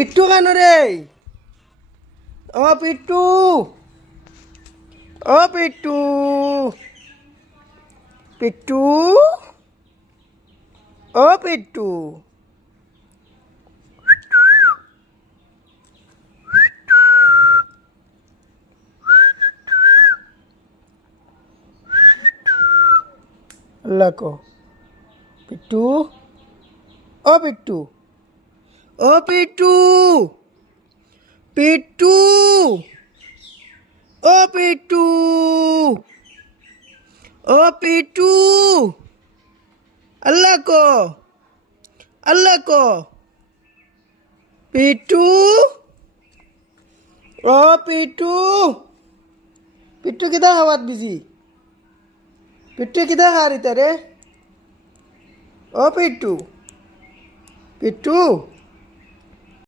পিট্টু কেন রে? ও পিট্টু, ও পিট্টু, পিট্টু, ও পিট্টু। আল্লাহ কো পিট্টু, ও পিট্টু, ও পিট্টু, পিট্টু, ও পিট্টু, ও পিট্টু। আল্লাহ কো, আল্লাহ কো পিট্টু, ও পিট্টু, পিট্টু কিধা হাওয়াত বিজি? পিট্টু কিধা খা রিতা রে? ও পিট্টু, পিট্টু।